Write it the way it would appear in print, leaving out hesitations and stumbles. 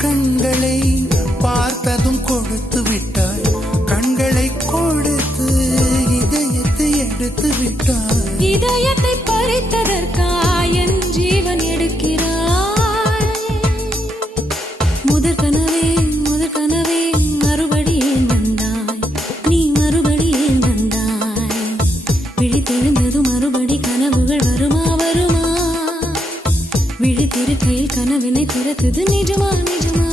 கண்களை பார்த்ததும் கொடுத்து விட்டாய், கண்களை கொடுத்து இதயத்தை எடுத்து விட்டாய். இதயத்தை பறித்ததற்காய் என் ஜீவன் எடுக்கிறாய். முதற் கனவே மறுபடியும் வந்தாய், நீ மறுபடியும் வந்தாய். விழித்தெழுந்தது மறுபடி கனவுகள் வருமா வருமா? விழித்திருக்கையில் கனவினை திறத்தது நிஜமா நிஜமா?